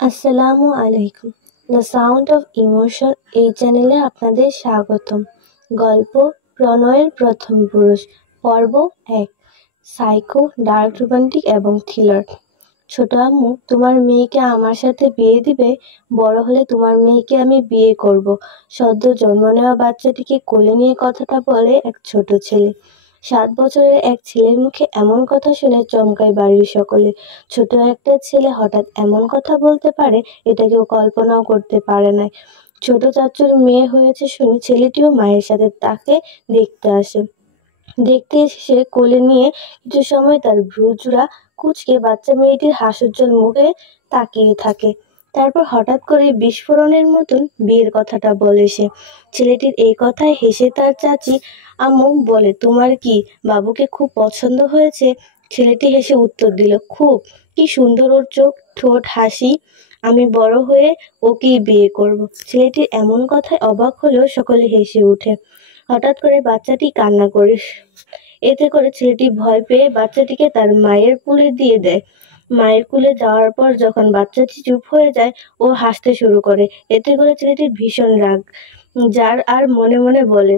আসসালামু আলাইকুম। The sound of emotion এই চ্যানেলে আপনাদের স্বাগতম। গল্প প্রণয়ের প্রথম পুরুষ, পর্ব 1। সাইকো, ডার্ক রোমান্টিক এবং থ্রিলার। ছোট আম্মু, তোমার মেয়েকে আমার সাথে বিয়ে দিবে? বড় হলে তোমার মেয়েকে আমি বিয়ে করব। সদ্য জন্ম নেওয়া বাচ্চাটিকে কোলে নিয়ে কথাটা বলে এক ছোট ছেলে। 7 বছরের এক ছেলের মুখে এমন কথা শুনে চমকায় বাড়ির সকলে। ছোট একটা ছেলে হঠাৎ এমন কথা বলতে পারে, এটা কেউ কল্পনাও করতে পারে না। ছোট চাচুর মেয়ে হয়েছে শুনে ছেলেটিও মায়ের সাথে তাকে দেখতে আসে। দেখতে এসে সে কোলে নিয়ে কিছু সময় তার ভ্রুজোড়া কুঁচকে বাচ্চা মেয়েটির হাস্যোজ্জ্বল মুখে তাকিয়ে থাকে। তারপর হঠাৎ করে বিস্ফোরণের মতন বিয়ের কথাটা বলে সে। ছেলেটির এই কথায় হেসে তার চাচি আম্মু বলে, তোমার কি বাবুকে খুব পছন্দ হয়েছে? ছেলেটি হেসে উত্তর দিল, খুব। কি সুন্দর ওর চোখ, ঠোঁট, হাসি। আমি বড় হয়ে ওকেই বিয়ে করব। ছেলেটির এমন কথায় অবাক হলেও সকলে হেসে ওঠে। হঠাৎ করে বাচ্চাটি কান্না করে। এতে করে ছেলেটি ভয় পেয়ে বাচ্চাটিকে তার মায়ের কোলে দিয়ে দেয়। মায়ের কোলে যাওয়ার পর যখন বাচ্চাটি চুপ হয়ে যায়, ও হাসতে শুরু করে। এতে করে ছেলেটির ভীষণ রাগ, যার আর মনে মনে বলে,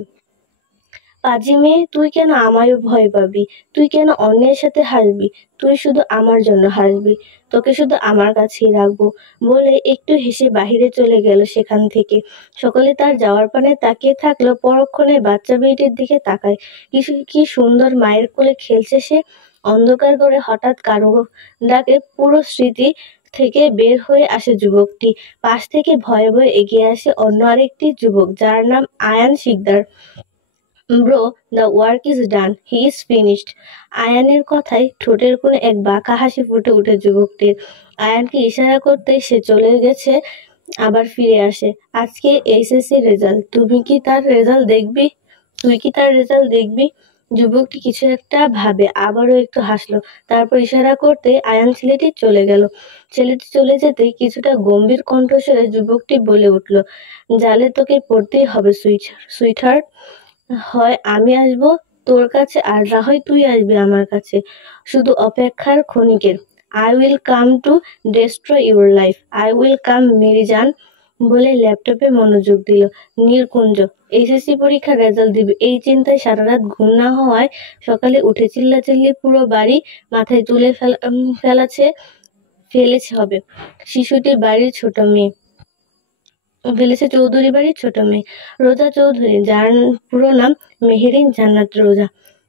পাজি মেয়ে, তুই কেন আমায় ভয় পাবি? তুই কেন অন্যের সাথে হাসবি? তুই শুধু আমার জন্য হাসবি। তোকে শুধু আমার কাছেই রাখবো। বলে একটু হেসে বাহিরে চলে গেল সেখান থেকে। সকলে তার যাওয়ার পানে তাকিয়ে থাকলো। পরক্ষণে বাচ্চা মেয়েটির দিকে তাকায়। কি সুন্দর মায়ের কোলে খেলছে সে। অন্ধকার করে হঠাৎ কারো ডাকে পুরো স্মৃতি থেকে বের হয়ে আসে যুবকটি। পাশ থেকে ভয়ে ভয়ে এগিয়ে আসে অন্য আরেকটি যুবক, যার নাম Ayaan Sikdar. Bro, the work is done, he is finished. আয়ানের কথায় ঠোঁটের কোণে এক বাঁকা হাসি ফুটে ওঠে যুবকটির। আয়ানকে ইশারা করতে সে চলে গেছে, আবার ফিরে আসে। আজকে এইচএসসি রেজাল্ট, তুই কি তার রেজাল্ট দেখবি? যুবকটি কিছু একটা ভাবে, আবারও একটু হাসলো। তারপর ইশারা করতে আয়ান ছেলেটি চলে গেল। ছেলেটি চলে যেতে কিছুটা গম্ভীর কণ্ঠস্বরে যুবকটি বলে উঠল, জালে তোকে পড়তেই হবে সুইটহার্ট। হয় আমি আসবো তোর কাছে, আর না হয় তুই আসবি আমার কাছে। শুধু অপেক্ষার ক্ষণিকের। I will come to destroy your life. I will come মেরি জান। বলে ল্যাপটপে মনোযোগ দিল। নীলকুঞ্জ এইচএসসি পরীক্ষার রেজাল্ট দিবে, এই চিন্তায় সারা রাত ঘুম না হওয়ায় সকালে উঠে চিল্লাচিল্লি পুরো বাড়ি মাথায় তুলে ফেলেছে হবে। শিশুটির বাড়ির ছোট মেয়ে ফেলেছে চৌধুরী বাড়ির ছোট মেয়ে রোজা চৌধুরী, যার পুরো নাম মেহেরিন জান্নাত রোজা।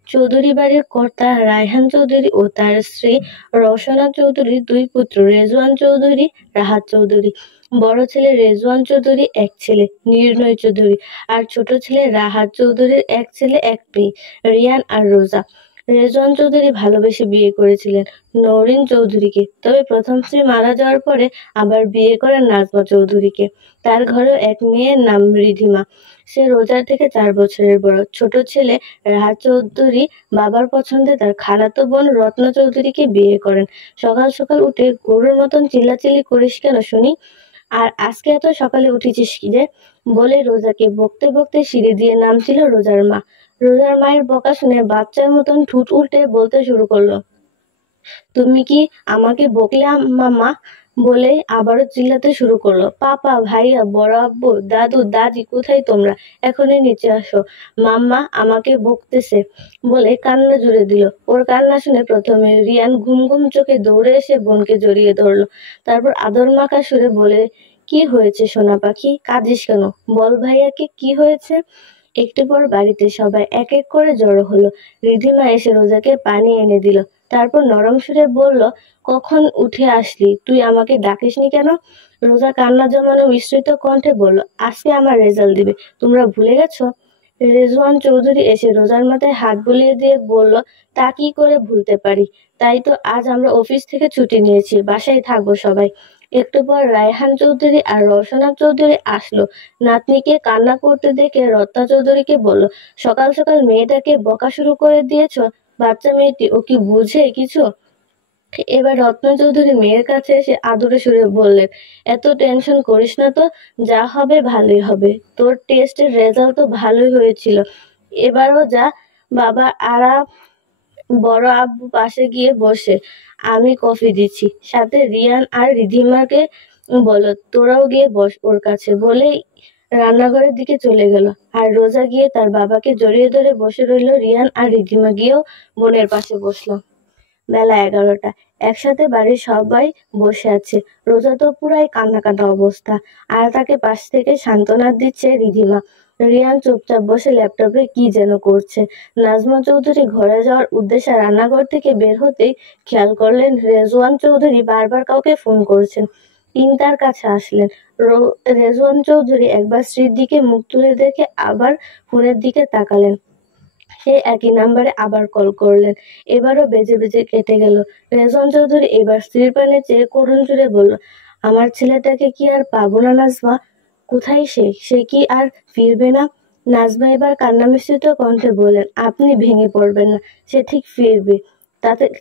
চৌধুরী বাড়ির কর্তা রায়হান চৌধুরী ও তার স্ত্রী রওশনা চৌধুরীর 2 পুত্র, রেজওয়ান চৌধুরী, রাহাত চৌধুরী। বড় ছেলে রেজওয়ান চৌধুরী, এক ছেলে নির্ণয় চৌধুরী, আর ছোট ছেলে রাহাত চৌধুরীর এক ছেলে এক মেয়ে, রিয়ান আর রোজা। রেজওয়ান চৌধুরী ভালোবেসে বিয়ে করেছিলেন নওরিন চৌধুরীকে, তবে প্রথম স্ত্রী মারা যাওয়ার পরে আবার বিয়ে করেন নাজমা চৌধুরীকে। তার ঘরেও এক মেয়ের নাম রিধিমা। সে রোজার থেকে 4 বছরের বড়। ছোট ছেলে রাহাত চৌধুরী বাবার পছন্দে তার খালাতো বোন রত্না চৌধুরীকে বিয়ে করেন। সকাল সকাল উঠে গরুর মতন চিল্লাচিল্লি করিস কেন শুনি? আর আজকে এত সকালে উঠেছিস কি যে? বলে রোজাকে বকতে বকতে সিঁড়ি দিয়ে নামছিল রোজার মা। রোজার মায়ের বকা শুনে বাচ্চার মতন ঠোঁট উল্টে বলতে শুরু করলো, তুমি কি আমাকে বকলে মাম্মা? বলে আবারও চিল্লাতে শুরু করলো, পাপা, ভাইয়া, বড় আব্বু, দাদু, দাদি, কোথায় তোমরা? এখনই নিচে আসো, মাম্মা আমাকে বকতেছে। বলে কান্না জুড়ে দিল। ওর কান্না শুনে প্রথমে রিয়ান ঘুম ঘুম চোখে দৌড়ে এসে বোনকে জড়িয়ে ধরলো। তারপর আদর মাখা সুরে বলে, কি হয়েছে সোনা পাখি, কাঁদিস কেন? বল ভাইয়াকে, কি হয়েছে? একটু পর বাড়িতে সবাই এক এক করে জড়ো হলো। রিধিমা এসে রোজাকে পানি এনে দিল। তারপর নরম সুরে বলল, কখন উঠে আসলি? তুই আমাকে ডাকিসনি কেন? রোজা কান্না জমানো মিশ্রিত কণ্ঠে বলল, আজকে আমার রেজাল্ট দিবে, তোমরা ভুলে গেছো? রেজওয়ান চৌধুরী এসে রোজার মাথায় হাত বুলিয়ে দিয়ে বলল, তা কি করে ভুলতে পারি? তাই তো আজ আমরা অফিস থেকে ছুটি নিয়েছি, বাসায় থাকবো সবাই। একটু পর রায়হান চৌধুরী আর রওশনা চৌধুরী আসলো। নাতনিকে কান্না করতে দেখে রত্না চৌধুরীকে বলল, সকাল সকাল মেয়েটাকে বকা শুরু করে দিয়েছো? বাচ্চা মেয়েটি, ও কি বুঝে কিছু? এবার রত্না চৌধুরী মেয়ের কাছে এসে আদরে সুরে বললেন, এত টেনশন করিস না তো, যা হবে ভালোই হবে। তোর টেস্টের রেজাল্ট তো ভালোই হয়েছিল, এবারও যা। বাবা আরা বড় আব্বু পাশে গিয়ে বসে, আমি কফি দিচ্ছি। সাথে রিয়ান আর রিধিমাকে বলো, তোরাও গিয়ে বস ওর কাছে বলেই রান্নাঘরের দিকে চলে গেল। আর রোজা গিয়ে তার বাবাকে জড়িয়ে ধরে বসে রইল। রিয়ান আর রিধিমা গিয়েও বোনের পাশে বসলো। বেলা 11টা, একসাথে বাড়ির সবাই বসে আছে। রোজা তো পুরাই কান্না কান্না অবস্থা, আর তাকে পাশ থেকে সান্ত্বনা দিচ্ছে রিধিমা। রিয়ান চুপচাপ বসে ল্যাপটপে কি যেন করছে। নাজমা চৌধুরী ঘরে যাওয়ার উদ্দেশ্যে রান্নাঘর থেকে বের হতেই খেয়াল করলেন রেজওয়ান চৌধুরী বারবার কাউকে ফোন করছেন। তিনি তার কাছে আসলেন। রেজওয়ান চৌধুরী একবার স্ত্রীর দিকে মুখ তুলে দেখে আবার ফোনের দিকে তাকালেন। সে একই নাম্বারে আবার কল করলেন। এবারও বেজে বেজে কেটে গেল। রেজওয়ান চৌধুরী এবার স্ত্রীর পানে চেয়ে করুণ সুরে বলল, আমার ছেলেটাকে কি আর পাবো না নাজমা? কোথায় সে? সে কি আর ফিরবে না? নাজমা এবার কান্না মিশ্রিত কণ্ঠে বললেন, আপনি ভেঙে পড়বেন না, সে ঠিক ফিরবে।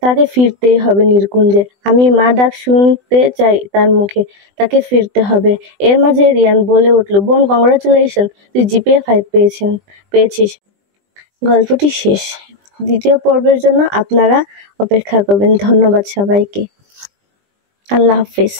তাকে ফিরতেই হবে নির্কুঞ্জে। আমি মা ডাক শুনতে চাই তার মুখে। তাকে ফিরতে হবে। এর মাঝে রিয়ান বলে উঠল, বোন, কংগ্রাচুলেশন, তুই জিপিএ 5 পেয়েছিস। গল্পটি শেষ। দ্বিতীয় পর্বের জন্য আপনারা অপেক্ষা করবেন। ধন্যবাদ সবাইকে। আল্লাহ হাফিজ।